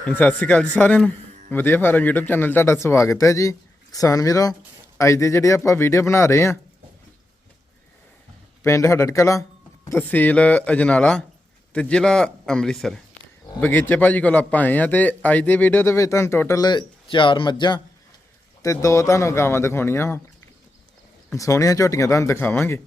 ਸਤਿ ਸ਼੍ਰੀ ਅਕਾਲ ਜੀ ਸਾਰਿਆਂ ਨੂੰ। ਵਧੀਆ ਫਾਰਮ YouTube ਚੈਨਲ ਤੁਹਾਡਾ ਸਵਾਗਤ ਹੈ ਜੀ। ਕਿਸਾਨ ਵੀਰੋ, ਅੱਜ ਦੀ ਜਿਹੜੀ ਆਪਾਂ ਵੀਡੀਓ ਬਣਾ ਰਹੇ ਆ ਪਿੰਡ ਹੜੜ ਕਲਾਂ ਤਹਿਸੀਲ ਅਜਨਾਲਾ ਤੇ ਜ਼ਿਲ੍ਹਾ ਅੰਮ੍ਰਿਤਸਰ। ਬਗੀਚੇ ਭਾਜੀ ਕੋਲ ਆਪਾਂ ਆਏ ਆ ਤੇ ਅੱਜ ਦੀ ਵੀਡੀਓ ਦੇ ਵਿੱਚ ਤੁਹਾਨੂੰ ਟੋਟਲ 4 ਮੱਝਾਂ ਤੇ ਦੋ ਤੁਹਾਨੂੰ ਗਾਵਾਂ ਦਿਖਾਉਣੀਆਂ ਵਾ। ਸੋਹਣੀਆਂ ਝੋਟੀਆਂ ਤੁਹਾਨੂੰ ਦਿਖਾਵਾਂਗੇ।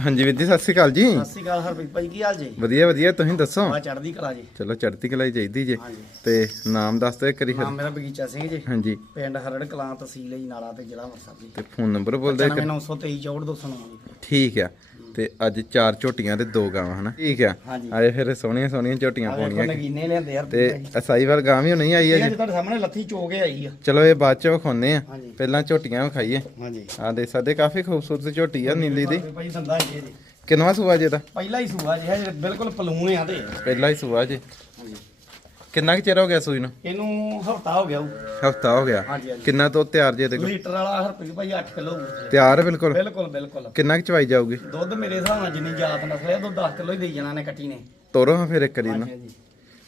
ਹਾਂਜੀ ਜੀ ਸਤਿ ਸ਼੍ਰੀ ਅਕਾਲ ਜੀ। ਸਤਿ ਸ਼੍ਰੀ ਅਕਾਲ ਹਰਪ੍ਰੀਤ ਭਾਈ ਕੀ ਹਾਲ ਜੀ? ਵਧੀਆ ਵਧੀਆ ਤੁਸੀਂ ਦੱਸੋ? ਆ ਚੜ੍ਹਦੀ ਕਲਾ ਜੀ। ਚਲੋ ਚੜ੍ਹਦੀ ਕਲਾਈ ਚਾਹੀਦੀ ਜੇ। ਹਾਂਜੀ। ਤੇ ਨਾਮ ਦੱਸ ਦਿਓ ਫਿਰ। ਨਾਮ ਮੇਰਾ ਬਗੀਚਾ ਸਿੰਘ ਜੀ। ਹਾਂਜੀ। ਪਿੰਡ ਹਰੜ ਕਲਾਂ ਤਹਿਸੀਲ ਜੀ ਨਾਲਾ ਤੇ ਜ਼ਿਲ੍ਹਾ ਅੰਮ੍ਰਿਤਸਰ ਜੀ। ਤੇ ਫੋਨ ਨੰਬਰ ਬੋਲ ਦਿਓ ਇੱਕ। 9923 6429 ਠੀਕ ਆ। ਤੇ ਅੱਜ ਚਾਰ ਝੋਟੀਆਂ ਤੇ ਦੋ ਗਾਵਾਂ ਹਨਾ? ਠੀਕ ਆ। ਆਏ ਫਿਰ ਸੋਹਣੀਆਂ ਸੋਹਣੀਆਂ ਝੋਟੀਆਂ ਪਾਉਣੀਆਂ ਨਗੀਨੇ ਲਿਆਂਦੇ ਹਰ ਤੇ ਅਸਾਈਵਾਲ ਗਾਂ ਵੀ ਨਹੀਂ ਆਈ ਹੈ ਜੀ? ਤੁਹਾਡੇ ਸਾਹਮਣੇ ਲੱਥੀ ਚੋ ਕੇ ਆਈ ਆ। ਚਲੋ ਇਹ ਬਾਅਦ ਚ ਵਿਖਾਉਨੇ ਆ। ਪਹਿਲਾਂ ਝੋਟੀਆਂ ਵਿਖਾਈਏ। ਹਾਂਜੀ। ਆ ਦੇ ਸਕਦੇ ਕਾਫੀ ਖੂਬਸੂਰਤ ਝੋਟੀ ਆ ਨੀਲੀ ਦੀ। ਕਿੰਨਵਾ ਸੂਆ ਜੇ ਦਾ ਪਹਿਲਾ ਹੀ ਸੂਆ ਜੀ ਬਿਲਕੁਲ ਪਲੂਣ ਆ ਤੇ। ਪਹਿਲਾ ਹੀ ਸੂਆ ਜੇ। ਹਾਂਜੀ। ਕਿੰਨਾ ਕੁ ਚਿਰ ਹੋ ਗਿਆ ਸੂਈ ਨੂੰ? ਇਹਨੂੰ ਹਫਤਾ ਹੋ ਗਿਆ ਉਹ। ਹਫਤਾ ਹੋ ਗਿਆ। ਹਾਂਜੀ ਹਾਂਜੀ। ਕਿੰਨਾ ਤੋਂ ਤਿਆਰ ਜੇ ਦੇਖੋ? ਲੀਟਰ ਵਾਲਾ ਹਰਪ੍ਰੀਤ ਭਾਈ 8 ਕਿਲੋ ਤਿਆਰ ਹੈ ਬਿਲਕੁਲ? ਬਿਲਕੁਲ ਬਿਲਕੁਲ। ਕਿੰਨਾ ਕੁ ਚਵਾਈ ਜਾਊਗੀ? ਦੁੱਧ ਮੇਰੇ ਹਿਸਾਬ ਨਾਲ ਜਿੰਨੀ ਜਾਤ ਨਸਲ ਹੈ ਦੁੱਧ 10 ਕਿਲੋ ਹੀ ਦੇਈ ਜਾਣਾ ਨੇ ਕੱਟੀ ਨੇ। ਤੋਰੋ ਹਾਂ ਫਿਰ ਇੱਕ ਵਾਰੀ ਨਾ ਹਾਂਜੀ ਹਾਂਜੀ।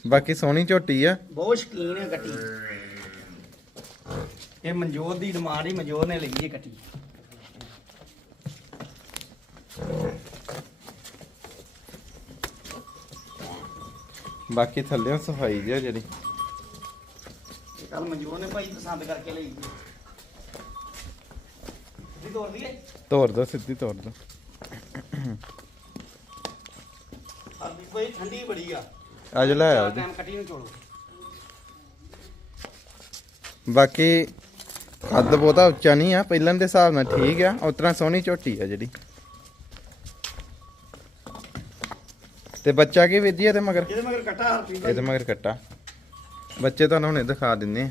ਬਾਕੀ ਸੋਹਣੀ ਝੋਟੀ ਆ। ਬਹੁਤ ਸ਼ਕੀਨ ਹੈ ਕੱਟੀ। ਇਹ ਮਨਜੋਤ ਦੀ ਡਿਮਾਂਡ ਹੀ ਮਨਜੋਤ ਨੇ ਲਈ ਹੈ ਕੱਟੀ। ਬਾਕੀ ਥੱਲੇੋਂ ਸਫ਼ਾਈ ਜਿਹੜੀ। ਕੱਲ ਮਨਜੋਤ ਨੇ ਭਾਈ ਪਸੰਦ ਕਰਕੇ ਲਈ ਜੀ। ਤੋੜ ਦਈਏ? ਤੋਰ ਦੋ ਸਿੱਧੀ ਤੋਰ ਦੋ। ਅਰਬੀ ਭਾਈ ਠੰਡੀ ਬੜੀ ਆ। ਅੱਜ ਲੈ ਆਓ ਜੀ। ਟਾਈਮ ਕੱਟੀ ਨੂੰ ਚੋਲੋ। ਬਾਕੀ ਕੱਦ ਬਹੁਤਾ ਉੱਚਾ ਨਹੀਂ ਆ ਪਹਿਲਾਂ ਦੇ ਹਿਸਾਬ ਨਾਲ ਠੀਕ ਆ ਉਤਨਾ ਸੋਹਣੀ ਝੋਟੀ ਆ ਜਿਹੜੀ। ਤੇ ਬੱਚਾ ਕੀ ਵੀਰ ਜੀ ਇਹਦੇ ਮਗਰ? ਇਹਦੇ ਮਗਰ ਕੱਟਾ ਹਰਪੀ ਭਾਈ ਇਹਦੇ ਮਗਰ ਕੱਟਾ। ਬੱਚੇ ਤੁਹਾਨੂੰ ਹੁਣੇ ਦਿਖਾ ਦਿੰਨੇ ਆ।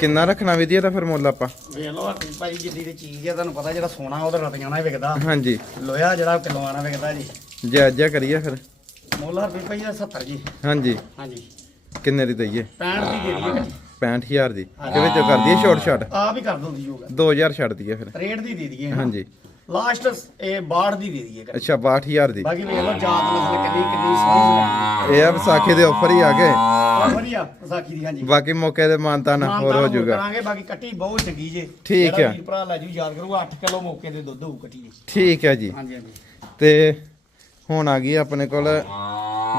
ਕਿੰਨਾ ਰੱਖਣਾ ਵੀਰ ਜੀ ਇਹਦਾ ਫਿਰ ਮੁੱਲ ਆਪਾਂ? ਵੇਖ ਲਓ ਹਰਪੀ ਭਾਈ ਜਿੱਦੀ ਦੀ ਚੀਜ਼ ਆ ਤੁਹਾਨੂੰ ਪਤਾ ਜਿਹੜਾ ਸੋਨਾ ਉਹਦਾ ਰਤੀਆਂ ਨਾਲ ਹੀ ਵਿਕਦਾ। ਹਾਂਜੀ। ਲੋਹਾ ਜਿਹੜਾ ਕਿਲੋਆਂ ਨਾਲ ਵਿਕਦਾ ਜੀ। ਜਾਇਜ਼ਾ ਕਰੀਏ ਫਿਰ। ਮੁੱਲ ਹਰਪੀ ਭਾਈ ਦਾ 70 ਜੀ। ਹਾਂਜੀ। ਹਾਂਜੀ। ਕਿੰਨੇ ਦੀ ਦਈਏ? 65 ਦੀ ਦੇ ਦਈਏ। ਕੱਟੀ 65000 ਦੀ। ਤੇ ਵਿੱਚੋਂ ਕਰ ਦਈਏ ਛੋਟ ਛਾਟ ਆਪ ਹੀ ਕਰ ਦੋ ਦੀ ਹੋਗਾ 2000 ਛੱਡ ਦਈਏ ਫਿਰ। ਰੇਟ ਦੀ ਦੇ ਦਈਏ। ਹਾਂਜੀ। ਲਾਸਟ ਇਹ 62 ਦੀ ਦੇ ਦਈਏ ਕੱਟੀ। ਅੱਛਾ 62000 ਦੀ। ਬਾਕੀ ਵੇਖ ਲਓ ਜਾਤ ਨਸਲ ਕਿੰਨੀ ਕਿੰਨੀ ਸੋਹਣੀ ਇਹ ਆ ਵਿਸਾਖੀ ਦੇ ਆਫਰ ਹੀ ਆ ਗਏ। ਆ ਵਧੀਆ ਵਿਸਾਖੀ ਦੀ ਹਾਂਜੀ। ਬਾਕੀ ਮੌਕੇ ਦੇ ਮਾਨਤਾਨ ਹੋਰ ਹੋ ਜਾਊਗਾ। ਕਰਾਂਗੇ ਬਾਕੀ ਕੱਟੀ ਬਹੁਤ ਚੰਗੀ ਜੇ। ਠੀਕ ਜਿਹੜਾ ਆ। ਵੀਰ ਭਰਾ ਲੈ ਜੂ ਯਾਦ ਕਰੂਗਾ 8 ਕਿਲੋ ਮੌਕੇ ਦੇ ਦੁੱਧ ਹੋਊ ਕੱਟੀ ਦੇ। ਠੀਕ ਹੈ ਜੀ। ਹਾਂਜੀ ਹਾਂਜੀ। ਤੇ ਹੁਣ ਆ ਗਈ ਆਪਣੇ ਕੋਲ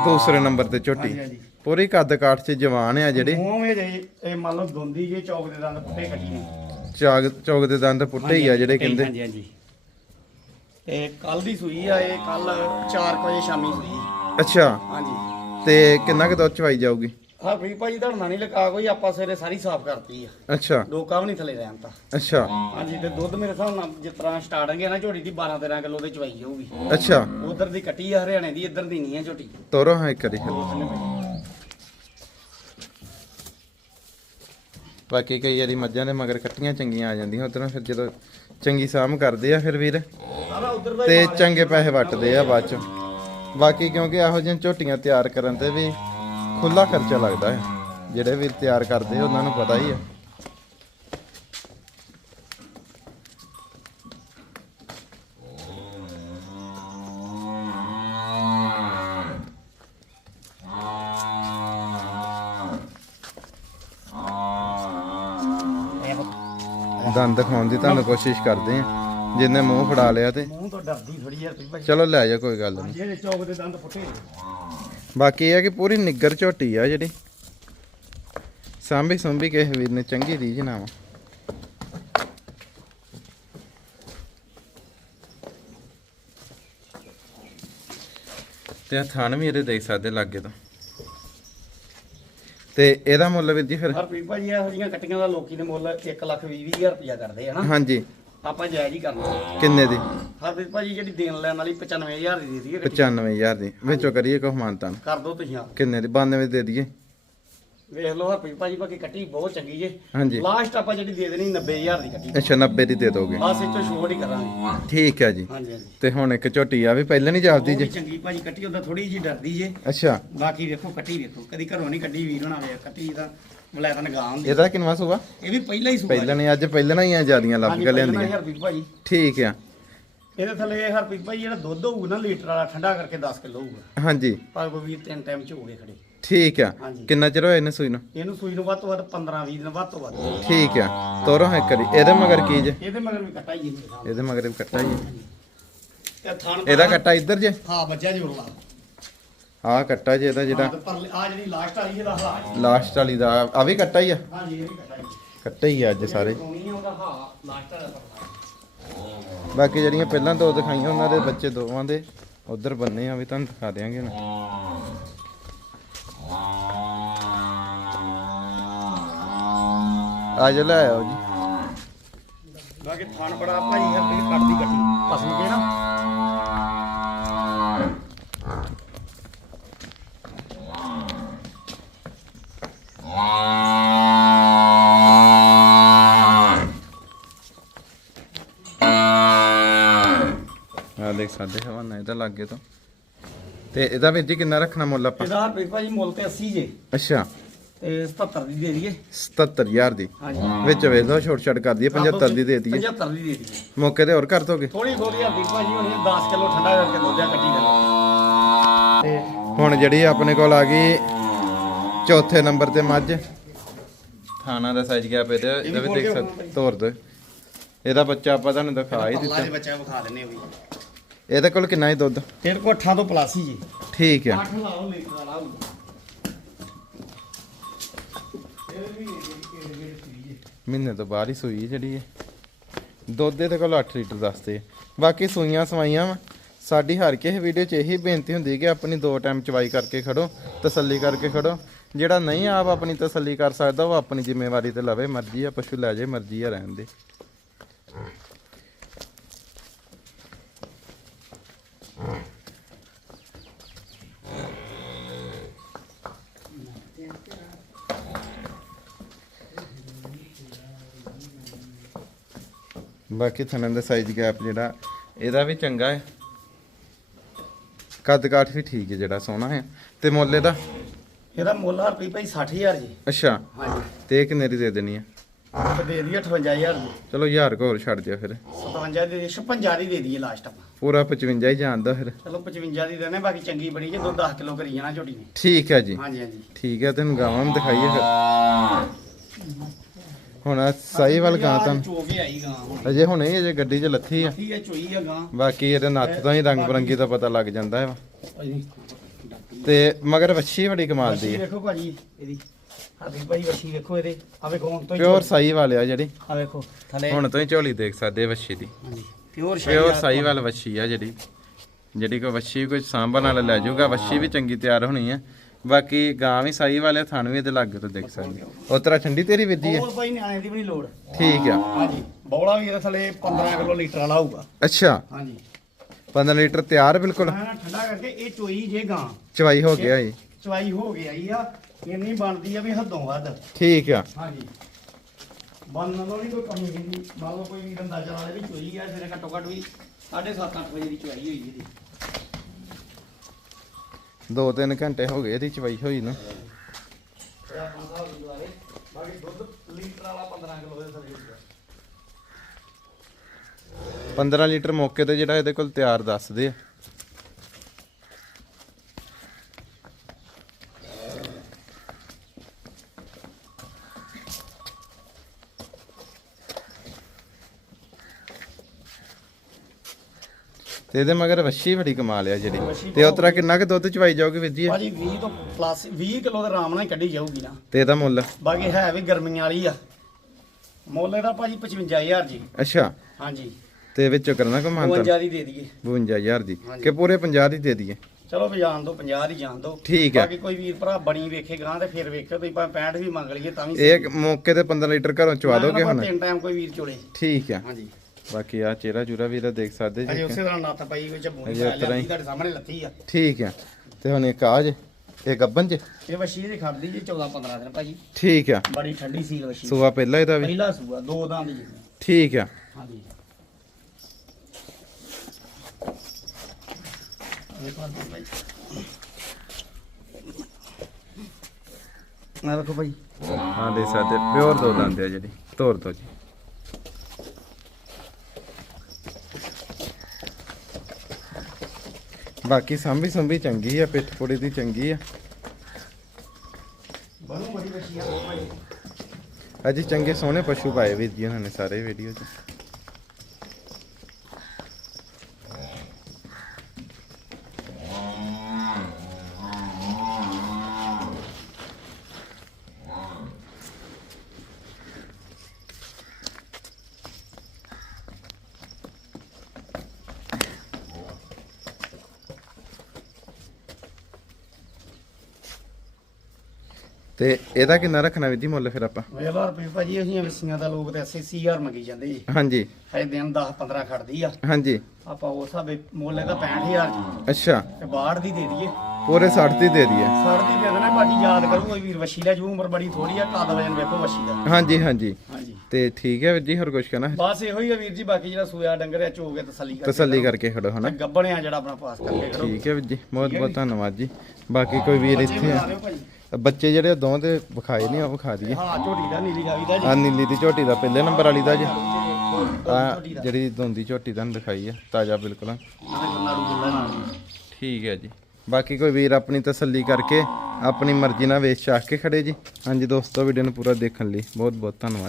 ਦੂਸਰੇ ਨੰਬਰ ਤੇ ਝੋਟੀ ਹਾਂਜੀ ਹਾਂਜੀ। ਪੂਰੀ ਕੱਦ ਕਾਠ ਚ ਜਵਾਨ ਆ ਜਿਹੜੀ। ਉਵੇਂ ਜੇ ਇਹ ਮੰਨ ਲਓ ਦੋਂਦੀ ਜੇ ਚੌਕ ਦੇ ਦੰਦ ਪੁੱਟੇ ਕੱਟੀ ਨੇ ਚਾਗ ਚੌਕ ਦੇ ਦੰਦ ਪੁੱਟੇ ਹੀ ਆ ਜਿਹੜੇ ਕਹਿੰਦੇ। ਹਾਂਜੀ ਹਾਂਜੀ। ਤੇ ਕੱਲ ਦੀ ਸੂਈ ਆ ਇਹ ਕੱਲ 4 ਵਜੇ ਸ਼ਾਮੀ ਸੂਈ। ਅੱਛਾ। ਹਾਂਜੀ। ਤੇ ਕਿੰਨਾ ਕੁ ਦੁੱਧ ਚਵਾਈ ਜਾਊਗੀ? ਹਾਂ ਵੀ ਭਾਈ ਧੜਨਾ ਨਹੀਂ ਲਗਾ ਕੋਈ ਆਪਾਂ ਸਵੇਰੇ ਸਾਰੀ ਸਾਫ਼ ਕਰਤੀ ਆ। ਅੱਛਾ। ਡੋਕਾ ਵੀ ਨਹੀਂ ਥੱਲੇ ਰਹਿਣ ਤਾਂ ਅੱਛਾ। ਹਾਂਜੀ ਤੇ ਦੁੱਧ ਮੇਰੇ ਹਿਸਾਬ ਨਾਲ ਜਿਸ ਤਰ੍ਹਾਂ ਸਟਾਰਟਿੰਗ ਹੈ ਨਾ ਝੋਟੀ ਦੀ 12 13 ਕਿਲੋ ਦੇ ਚਵਾਈ ਜਾਊਗੀ। ਅੱਛਾ। ਉਧਰ ਦੀ ਕੱਟੀ ਆ ਹਰਿਆਣੇ ਦੀ ਇੱਧਰ ਦੀ ਨਹੀਂ ਹੈ ਝੋਟੀ। ਤੋਰੋ ਹਾਂ ਇੱਕ ਵਾਰੀ। ਬਾਕੀ ਕਈ ਵਾਰੀ ਮੱਝਾਂ ਦੇ ਮਗਰ ਕੱਟੀਆਂ ਚੰਗੀਆਂ ਆ ਜਾਂਦੀਆਂ ਉਧਰੋਂ ਫਿਰ ਜਦੋਂ ਚੰਗੀ ਸਾਮ ਕਰਦੇ ਆ ਫਿਰ ਵੀਰ। ਤੇ ਚੰਗੇ ਪੈਸੇ ਵੱਟਦੇ ਆ ਬਾਅਦ ਚ। ਬਾਕੀ ਕਿਉਂਕਿ ਇਹੋ ਜਿਹੀਆਂ ਝੋਟੀਆਂ ਤਿਆਰ ਕਰਨ ਤੇ ਵੀ ਖੁੱਲਾ ਖਰਚਾ ਲੱਗਦਾ ਹੈ। ਜਿਹੜੇ ਵੀ ਤਿਆਰ ਕਰਦੇ ਉਹਨਾਂ ਨੂੰ ਪਤਾ ਹੀ ਹੈ। ਦੰਦ ਦਿਖਾਉਣ ਦੀ ਤੁਹਾਨੂੰ ਕੋਸ਼ਿਸ਼ ਕਰਦੇ ਆ ਜਿੰਨੇ ਮੂੰਹ ਫੜਾ ਲਿਆ ਤੇ ਮੂੰਹ ਤੋਂ ਡਰਦੀ ਥੋੜੀ ਯਾਰ ਭਾਈ। ਚਲੋ ਲੈ ਜਾ ਕੋਈ ਗੱਲ ਨਹੀਂ। ਜਿਹੜੇ ਚੌਕ ਦੇ ਦੰਦ ਪੁੱਟੇ ਬਾਕੀ ਇਹ ਆ ਕਿ ਪੂਰੀ ਨਿੱਗਰ ਝੋਟੀ ਆ ਜਿਹੜੀ। ਸਾਂਭੀ ਸੁੰਭੀ ਕਿਸੇ ਵੀਰ ਨੇ ਚੰਗੀ ਰੀਝ ਨਾ ਵਾ ਤੇ ਥਣ ਵੀ ਇਹਦੇ ਦੇਖ ਸਕਦੇ ਲਾਗੇ ਤੋਂ। ਤੇ ਇਹਦਾ ਮੁੱਲ ਵੀਰ ਜੀ ਫਿਰ? ਹਰਪ੍ਰੀਤ ਭਾਈ ਇਹੋ ਜਿਹੀਆਂ ਕੱਟੀਆਂ ਦਾ ਲੋਕੀ ਦੇ ਮੁੱਲ 1 ਲੱਖ 20 ਹਜ਼ਾਰ ਰੁਪਇਆ ਕਰਦੇ ਹਨਾ? ਹਾਂਜੀ। ਆਪਾਂ ਜਾਇਜ਼ ਹੀ ਕਰਨਾ। ਕਿੰਨੇ ਦੀ? ਹਰਪ੍ਰੀਤ ਭਾਜੀ ਜਿਹੜੀ ਦੇਣ ਲੈਣ ਵਾਲੀ 95000 ਦੀ ਦੇ ਦਈਏ ਕੱਟੀ। 95000 ਦੀ। ਵਿੱਚੋਂ ਕਰੀਏ ਕੋ ਮਾਨਤਾਨ? ਕਰ ਦੋ ਤੁਸੀਂ ਆਪ। ਕਿੰਨੇ ਦੀ? 92 ਦੇ ਦਈਏ। ਵੇਖ ਲਓ ਹਰਪ੍ਰੀਤ ਭਾਜੀ ਬਾਕੀ ਕੱਟੀ ਬਹੁਤ ਚੰਗੀ ਜੇ। ਹਾਂਜੀ। ਲਾਸਟ ਆਪਾਂ ਜਿਹੜੀ ਦੇ ਦੇਣੀ 90000 ਦੀ ਕੱਟੀ। ਅੱਛਾ 90 ਦੀ ਦੇ ਦੋਗੇ। ਬਸ ਇਹ ਤੋਂ ਛੋੜ ਹੀ ਕਰਾਂਗੇ। ਠੀਕ ਹੈ ਜੀ। ਹਾਂਜੀ ਹਾਂਜੀ। ਤੇ ਹੁਣ ਇੱਕ ਝੋਟੀ ਆ ਵੀ ਪਹਿਲਾਂ ਨਹੀਂ ਜਾਪਦੀ ਵੀ ਜੇ। ਚੰਗੀ ਭਾਜੀ ਕੱਟੀ ਉਹਦਾ ਥੋੜੀ ਜਿਹੀ ਡਰਦੀ ਜੇ। ਅੱਛਾ। ਬਾਕੀ ਵੇਖੋ ਕੱਟੀ ਵੇਖੋ। ਕਦੀ ਘਰੋਂ ਨਹੀਂ ਕੱਢੀ ਵੀਰ ਹੋਣਾ ਵੇ ਕੱਟੀ ਤਾਂ ਮਲੈਤਨ ਗਾਂ ਹੁੰਦੀ। ਇਹਦਾ ਕਿੰਨਵਾ ਸੂਆ? ਇਹ ਵੀ ਪਹਿਲਾਂ ਹੀ ਸੂਆ ਪਹਿਲਾਂ ਨਹੀਂ ਅੱਜ ਪਹਿਲਾਂ ਹੀ ਆ ਜਿਆਦੀਆਂ ਲੱਭ ਹਾਂਜੀ, ਕੇ ਪਹਿਲਾਂ ਲਿਆਂਦੀਆਂ। ਹਰਪ੍ਰੀਤ ਭਾਜੀ। ਠੀਕ ਆ। ਇਹਦੇ ਥੱਲੇ ਹਰਪ੍ਰੀਤ ਭਾਈ ਜਿਹੜਾ ਦੁੱਧ ਹੋਊਗਾ ਨਾ ਲੀਟਰ ਵਾਲਾ ਠੰਡਾ ਕਰਕੇ 10 ਕਿਲੋ ਹੋਊਗਾ। ਹਾਂਜੀ। ਪਰ ਕੋਈ ਵੀਰ ਤਿੰਨ ਟਾਈਮ ਚ ਹੋ ਗਏ ਖੜੇ। ਠੀਕ ਆ। ਹਾਂਜੀ। ਕਿੰਨਾ ਚਿਰ ਹੋਇਆ ਇਹਨੇ ਸੂਈ ਨੂੰ? ਇਹਨੂੰ ਸੂਈ ਨੂੰ ਵੱਧ ਤੋਂ ਵੱਧ 15 20 ਦਿਨ ਵੱਧ ਤੋਂ ਵੱਧ। ਠੀਕ ਆ। ਤੋਰੋ ਹੈ ਕਰੀ ਇਹਦੇ ਮਗਰ ਕੀ ਜੇ? ਇਹਦੇ ਮਗਰ ਵੀ ਕੱਟਾ ਜੀ। ਇਹਦੇ ਮਗਰ ਵੀ ਕੱਟਾ ਜੀ। ਥਣ ਇਹਦਾ ਕੱਟਾ ਇੱਧਰ ਜੇ? ਹਾਂ ਬੱਜਾ ਜੀ ਉਰਲਾ ਆਹ ਕੱਟਾ ਜੇ ਇਹਦਾ ਜਿਹੜਾ। ਪਰ ਆ ਜਿਹੜੀ ਲਾਸਟ ਵਾਲੀ ਇਹਦਾ ਹਾਲ ਲਾਸਟ ਵਾਲੀ ਦਾ। ਆ ਵੀ ਕੱਟਾ ਹੀ ਆ? ਹਾਂਜੀ ਇਹ ਵੀ ਕੱਟਾ ਜੀ। ਕੱਟਾ ਹੀ ਆ ਅੱਜ ਸਾਰੇ। ਕਰਾਉਣੀ ਆ ਉਹਦਾ ਹਾਂ ਲਾਸਟ ਵਾਲਾ ਪਰਲਾ ਬਾਕੀ ਜਿਹੜੀਆਂ ਪਹਿਲਾਂ ਦੋ ਦਿਖਾਈਆਂ ਉਹਨਾਂ ਦੇ ਬੱਚੇ ਦੋਵਾਂ ਦੇ। ਉਧਰ ਬੰਨੇ ਆ ਵੀ ਤੁਹਾਨੂੰ ਦਿਖਾ ਦਿਆਂਗੇ ਨਾ। ਆ ਜਾ ਲੈ ਆਓ ਜੀ। ਬਾਕੀ ਥਣ ਬੜਾ ਭਾਈ ਹਰਪ੍ਰੀਤ ਕੱਟਦੀ ਕੱਟੀ ਪਸਮ ਕੇ ਨਾ ਆ ਦੇਖ ਸਾਡੇ ਹਵਾਨਾ ਇਹਦਾ ਲੱਗੇ ਤੋਂ। ਤੇ ਇਹਦਾ ਵਿੱਚ ਕਿੰਨਾ ਰੱਖਣਾ ਮੁੱਲ ਆਪਾਂ? ਇਹਦਾ ਹਰਪ੍ਰੀਤ ਭਾਜੀ ਮੁੱਲ ਤੇ 80 ਜੇ। ਅੱਛਾ। ਤੇ 77 ਦੀ ਦੇ ਦਈਏ। 77000 ਦੀ। ਹਾਂਜੀ। ਵਿੱਚ ਵੇਖ ਲਓ ਛੋਟ ਛੱਡ ਕਰ ਦਈਏ 75 ਦੀ ਦੇ ਦਈਏ। 75 ਦੀ ਦੇ ਦਈਏ। ਮੌਕੇ ਤੇ ਹੋਰ ਕਰ ਦੋਗੇ? ਥੋੜੀ ਬਹੁਤੀ ਹਰਪ੍ਰੀਤ ਭਾਜੀ ਹੋਣੀ 10 ਕਿਲੋ ਠੰਡਾ ਕਰਕੇ ਦੁੱਧ ਆ ਕੱਟੀ ਦੇ। ਤੇ ਹੁਣ ਜਿਹੜੀ ਆਪਣੇ ਕੋਲ ਆ ਗਈ ਚੌਥੇ ਨੰਬਰ ਤੇ ਮੱਝ। ਥਾਣਾ ਦਾ ਸਾਈਜ਼ ਗਿਆ ਪਏ ਤੇ ਇਹਦਾ ਵੀ ਦੇਖ ਸਕਦੇ ਤੋਰ ਦੋ। ਇਹਦਾ ਬੱਚਾ ਆਪਾਂ ਤੁਹਾਨੂੰ ਦਿਖਾ ਹੀ ਦਿੱਤਾ। ਬੱਚਾ ਵਿਖਾ ਦਿੰਨੇ ਆ ਵੀ। ਇਹਦੇ ਕੋਲ ਕਿੰਨਾ ਹੀ ਦੁੱਧ? ਤੇਰੇ ਕੋ 8 ਤੋਂ ਪਲੱਸ ਹੀ ਜੀ। ਠੀਕ ਆ। 8 ਲਾਓ ਲੀਟਰ ਵਾਲਾ ਮਹੀਨੇ ਤੋਂ ਬਾਅਦ ਹੀ ਸੂਈ ਜਿਹੜੀ ਹੈ ਦੁੱਧ ਇਹਦੇ ਕੋਲ 8 ਲੀਟਰ ਦੱਸਦੇ। ਬਾਕੀ ਸੂਈਆਂ ਸਵਾਈਆਂ ਵਾ। ਸਾਡੀ ਹਰ ਕਿਸੇ ਵੀਡੀਓ 'ਚ ਇਹੀ ਬੇਨਤੀ ਹੁੰਦੀ ਹੈ ਕਿ ਆਪਣੀ ਦੋ ਟਾਈਮ ਚਵਾਈ ਕਰਕੇ ਖੜੋ ਤਸੱਲੀ ਕਰਕੇ ਖੜੋ। ਜਿਹੜਾ ਨਹੀਂ ਆਪ ਆਪਣੀ ਤਸੱਲੀ ਕਰ ਸਕਦਾ ਉਹ ਆਪਣੀ ਜ਼ਿੰਮੇਵਾਰੀ ਤੇ ਲਵੇ। ਮਰਜ਼ੀ ਆ ਪਸ਼ੂ ਲੈ ਜਾਏ ਮਰਜ਼ੀ ਆ ਰਹਿਣ ਦੇ। ਬਾਕੀ ਥਣਾਂ ਦਾ ਸਾਈਜ਼ ਗੈਪ ਜਿਹੜਾ ਇਹਦਾ ਵੀ ਚੰਗਾ ਹੈ। ਕੱਦ ਕਾਠ ਵੀ ਠੀਕ ਹੈ ਜਿਹੜਾ ਸੋਹਣਾ ਹੈ। ਤੇ ਮੁੱਲ ਇਹਦਾ? ਇਹਦਾ ਮੁੱਲ ਹਰਪ੍ਰੀਤ ਭਾਈ 60000 ਜੀ। ਅੱਛਾ। ਹਾਂਜੀ। ਤੇ ਕਿੰਨੇ ਦੀ ਦੇ ਦੇਣੀ ਹੈ? ਤੇ ਦੇ ਦਈਏ 58000 ਦੀ ਚਲੋ ਹਜ਼ਾਰ ਕੁ ਹੋਰ ਛੱਡ ਦਿਓ ਫਿਰ। 57 ਦੀ ਦੇ 56 ਦੀ ਦੇ ਦਈਏ ਲਾਸਟ ਆਪਾਂ। ਪੂਰਾ 55 ਹੀ ਜਾਣਦਾ ਫਿਰ। ਚਲੋ 55 ਦੀ ਦੇਣੇ ਬਾਕੀ ਚੰਗੀ ਬੜੀ ਜੇ ਦੁੱਧ 10 ਕਿਲੋ ਕਰੀ ਜਾਣਾ ਝੋਟੀ ਨੇ। ਠੀਕ ਹੈ ਜੀ। ਹਾਂਜੀ ਹਾਂਜੀ। ਠੀਕ ਹੈ ਤੈਨੂੰ ਗਾਵਾਂ ਦਿਖਾਈਏ ਫਿਰ। ਹੁਣ ਆਹ ਸਾਹੀਵਾਲ ਗਾਂ ਤਾਂ। ਚੋ ਕੇ ਆਈ ਗਾਂ ਹੁਣ। ਅਜੇ ਹੁਣੇ ਹੀ ਅਜੇ ਗੱਡੀ 'ਚ ਲੱਥੀ ਆ। ਠੀਕ ਹੈ ਚੋਈ ਆ ਗਾਂ। ਬਾਕੀ ਇਹਦੇ ਨੱਥ ਤੋਂ ਹੀ ਰੰਗ ਬਰੰਗੀ ਦਾ ਪਤਾ ਲੱਗ ਜਾਂਦਾ ਹੈ ਤੇ ਮਗਰ ਵੱਛੀ ਬੜੀ ਕਮਾਲ ਦੀ ਹੈ ਵੇਖੋ ਭਾਜੀ ਇਹਦੀ। ਹਾਦੀ ਭਾਈ ਵੱਛੀ ਵੇਖੋ ਇਹਦੇ। ਆ ਵੇਖੋ ਹੁਣ ਤੋਂ ਹੀ ਪਿਓਰ ਸਾਹੀਵਾਲ ਆ ਜਿਹੜੀ। ਆ ਵੇਖੋ ਥਲੇ। ਹੁਣ ਤੋਂ ਹੀ ਝੋਲੀ ਦੇਖ ਸਕਦੇ ਵੱਛੀ ਦੀ। ਪਿਓਰ ਪਿਓਰ ਸਾਹੀਵਾਲ ਵੱਛੀ ਆ ਜਿਹੜੀ। ਜਿਹੜੀ ਕੋ ਵੱਛੀ ਕੋਈ ਸਾਂਭਣ ਵਾਲਾ ਲੈ ਜਾਊਗਾ ਵੱਛੀ ਵੀ ਚੰਗੀ ਤਿਆਰ ਹੋਣੀ ਹੈ ਬਾਕੀ ਗਾਂ ਵੀ ਸਾਹੀਵਾਲ ਆ ਥਣ ਵੀ ਇਹਦੇ ਲਾਗੇ ਤੋਂ ਦੇਖ ਸਕਦੇ। ਉਹ ਤਰ੍ਹਾਂ ਠੰਡੀ ਤੇਰੀ ਵਿੱਦੀ ਹੈ? ਹੋਰ ਭਾਈ ਨਿਆਣੇ ਦੀ ਵੀ ਨਹੀਂ ਲੋੜ। ਠੀਕ ਆ। ਹਾਂਜੀ ਬੌਲਾ ਵੀ ਇਹਦੇ ਥਲੇ 15 ਕਿਲੋ ਲੀਟਰ ਵਾਲਾ ਹੋਊਗਾ। ਅੱਛਾ। ਹਾਂਜੀ। 15 ਲੀਟਰ ਤਿਆਰ ਬਿਲਕੁਲ? ਮੈਂ ਨਾ ਠੰਡਾ ਕਰਕੇ ਇਹ ਚੋਈ ਜੇ ਗਾਂ। ਚਵਾਈ ਹੋ ਗਿਆ ਜੀ। ਚਵਾਈ ਹੋ ਗਈ ਆਈ ਆ। ਇੰਨੀ ਬਣਦੀ ਆ ਵੀ ਹੱਦੋਂ ਵੱਧ। ਠੀਕ ਆ। ਹਾਂਜੀ। ਬੰਨ ਨਾਲੋਂ ਨਹੀਂ ਕੋਈ ਕਮੀ ਨਹੀਂ ਮੰਨ ਲਓ ਕੋਈ ਵੀ ਅੰਦਾਜ਼ਾ ਲਾ ਲੇ ਵੀ ਚੋਈ ਆ ਸਿਰੇ ਘੱਟੋ ਘੱਟ ਵੀ 7:30 8 ਵਜੇ ਦੀ ਚਵਾਈ ਹੋਈ ਇਹਦੀ। 2-3 ਘੰਟੇ ਹੋ ਗਏ ਇਹਦੀ ਚਵਾਈ ਹੋਈ ਨੂੰ। ਬਾਕੀ ਦੁੱਧ ਲੀਟਰ ਵਾਲਾ 15 ਕਿਲੋ ਦੇ ਥੱਲੇ ਹੋਊਗਾ 15 ਲੀਟਰ ਮੌਕੇ ਤੇ ਜਿਹੜਾ ਇਹਦੇ ਕੋਲ ਤਿਆਰ ਦੱਸਦੇ ਆ। ਤੇ ਇਹਦੇ ਮਗਰ ਵੱਛੀ ਬੜੀ ਕਮਾਲ ਆ ਜਿਹੜੀ। ਤੇ ਉਹ ਤਰ੍ਹਾਂ ਕਿੰਨਾ ਕੁ ਦੁੱਧ ਚਵਾਈ ਜਾਓਗੇ ਵੀਰ ਜੀ? ਭਾਜੀ 20 ਤੋਂ ਪਲੱਸ 20 ਕਿਲੋ ਦੇ ਆਰਾਮ ਨਾਲ ਹੀ ਕੱਢੀ ਜਾਊਗੀ ਨਾ। ਤੇ ਇਹਦਾ ਮੁੱਲ? ਬਾਕੀ ਹੈ ਵੀ ਗਰਮੀਆਂ ਵਾਲੀ ਆ। ਮੁੱਲ ਇਹਦਾ ਭਾਜੀ 55000 ਜੀ। ਅੱਛਾ। ਹਾਂਜੀ। ਤੇ ਵਿੱਚੋਂ ਕਰਨਾ ਕੋ ਮਾਨਤਾ? 52 ਦੀ ਦੇ ਦਈਏ। 52000 ਦੀ। ਕਿ ਪੂਰੇ 50 ਦੀ ਦੇ ਦਈਏ? ਚਲੋ ਵੀ ਜਾਣ ਦੋ 50 ਦੀ ਜਾਣ ਦੋ। ਠੀਕ ਹੈ। ਬਾਕੀ ਕੋਈ ਵੀਰ ਭਰਾ ਬਣੀ ਵੇਖੇ ਗਾਂ ਤੇ ਫਿਰ ਵੇਖਿਓ ਤੁਸੀਂ ਭਾਵੇਂ 65 ਵੀ ਮੰਗ ਲਈਏ ਤਾਂ ਵੀ ਇਹ ਮੌਕੇ ਤੇ 15 ਲੀਟਰ ਘਰੋਂ ਚਵਾ ਦੋਗੇ ਹੁਣ? ਤਿੰਨ ਟਾਈਮ ਕੋਈ ਵੀਰ ਚੋਲੇ ਠੀਕ ਆ ਹਾਂਜੀ। ਬਾਕੀ ਆ ਚਿਹਰਾ ਚੂਰਾ ਵੀ ਇਹਦਾ ਦੇਖ ਸਕਦੇ ਅਜੇ ਜੀ ਉਸੇ ਤਰ੍ਹਾਂ ਨੱਥ ਪਈ ਵਿੱਚ ਬੂਨੀ ਅਜੇ ਹੀ। ਲਿਆ ਤੁਹਾਡੇ ਸਾਹਮਣੇ ਲੱਥੀ ਆ। ਠੀਕ ਆ। ਤੇ ਹੁਣ ਇੱਕ ਆਜ ਇਹ ਗੱਬਨ ਚ ਇਹ ਵਸ਼ੀ ਦੀ ਖੜਦੀ ਜੀ 14 15 ਦਿਨ ਭਾਜੀ। ਠੀਕ ਆ। ਬੜੀ ਠੰਡੀ ਸੀ ਵਸ਼ੀ। ਸੂਆ ਪਹਿਲਾਂ ਇਹਦਾ ਵੀ? ਪਹਿਲਾ ਸੂਆ ਦੋ ਦਾਂ ਦੀ ਜੀ। ਠੀਕ ਆ। ਹਾਂਜੀ। ਵਾਰ ਭਾਈ? ਨਾ ਰੱਖੋ ਭਾਈ। ਹਾਂ ਦੇ ਸਕਦੇ ਪਿਓਰ ਦੋ ਦੰਦ ਆ ਜਿਹੜੀ ਤੋਰ ਦੋ ਜੀ। ਬਾਕੀ ਸੰਭੀ ਸੰਭੀ ਚੰਗੀ ਆ ਪਿੱਠ ਪੁੜੀ ਦੀ ਚੰਗੀ ਆ। ਅੱਜ ਚੰਗੇ ਸੋਹਣੇ ਪਸ਼ੂ ਪਾਏ ਵੀਰ ਜੀ ਉਹਨਾਂ ਨੇ ਸਾਰੇ ਵੀਡੀਓ 'ਚ। ਤੇ ਇਹਦਾ ਕਿੰਨਾ ਰੱਖਣਾ ਜੀ ਮੁੱਲ ਫਿਰ ਆਪਾਂ? ਵੇਲਾ ਰੁਪਏ ਭਾਜੀ ਅਸੀਂ ਵਸੀਆਂ ਦਾ ਲੋਕ ਤੇ 80000 ਮੰਗੀ ਜਾਂਦੇ ਜੀ। ਹਾਂਜੀ। ਹਜੇ ਦਿਨ 10 15 ਖੜਦੀ ਆ। ਹਾਂਜੀ। ਆਪਾਂ ਉਸ ਹਿਸਾਬੇ ਮੁੱਲ ਇਹਦਾ 65000 ਜੀ ਅੱਛਾ। ਤੇ ਬਾਹਰ ਦੀ ਦੇ ਦਈਏ। ਪੂਰੇ 60 ਦੀ ਦੇ ਦਈਏ। ਸੜ ਦੀ ਦੇ ਦੇਣਾ ਬਾਕੀ ਯਾਦ ਕਰੂ ਕੋਈ ਵੀਰ ਵਸ਼ੀ ਲੈ ਜੂ ਉਮਰ ਬੜੀ ਥੋੜੀ ਆ ਕੱਦ ਵਜਨ ਵੇਖੋ ਵਸ਼ੀ ਦਾ। ਹਾਂਜੀ ਹਾਂਜੀ। ਹਾਂਜੀ। ਤੇ ਠੀਕ ਹੈ ਵੀਰ ਜੀ ਹੋਰ ਕੁਝ ਕਹਿਣਾ? ਬਸ ਇਹੋ ਹੀ ਆ ਵੀਰ ਜੀ ਬਾਕੀ ਜਿਹੜਾ ਸੂਆ ਡੰਗਰ ਆ ਚੋ ਕੇ ਤਸੱਲੀ ਕਰਕੇ ਤਸੱਲੀ ਕਰਕੇ ਖੜੋ ਹਨਾ? ਗੱਬਣਿਆ ਜਿਹੜਾ ਆਪਣਾ ਪਾਸ ਕਰਕੇ ਕਰੋ ਠੀਕ ਹੈ ਵੀਰ ਜੀ ਬਹੁਤ ਬਹੁਤ ਧੰਨਵਾਦ ਜੀ। ਬਾਕੀ ਕੋਈ ਵੀਰ ਇੱਥੇ ਆ। ਭਾਜੀ। ਬੱਚੇ ਜਿਹੜੇ ਦੋਵਾਂ ਦੇ ਵਿਖਾਏ ਨਹੀਂ ਉਹ ਵਿਖਾ ਦਈਏ। ਹਾਂ ਝੋਟੀ ਦਾ ਨੀਲੀ ਗਾਵੀ ਦਾ ਜੀ। ਆ ਨੀਲੀ ਦੀ ਝੋਟੀ ਦਾ ਪਹਿਲੇ ਨੰਬਰ ਵਾਲੀ ਦਾ ਜੀ। ਆ ਦਾ ਜਿਹੜੀ ਦੋਂਦੀ ਝੋਟੀ ਤੁਹਾਨੂੰ ਦਿਖਾਈ ਆ ਤਾਜ਼ਾ ਬਿਲਕੁਲ। ਠੀਕ ਹੈ ਜੀ। ਬਾਕੀ ਕੋਈ ਵੀਰ ਆਪਣੀ ਤਸੱਲੀ ਕਰਕੇ ਆਪਣੀ ਮਰਜ਼ੀ ਨਾਲ ਵੇਚ ਚਾਹ ਕੇ ਖੜੇ ਜੀ। ਹਾਂਜੀ ਦੋਸਤੋ ਵੀਡੀਓ ਨੂੰ ਪੂਰਾ ਦੇਖਣ ਲਈ ਬਹੁਤ ਬਹੁਤ ਧੰਨਵਾਦ।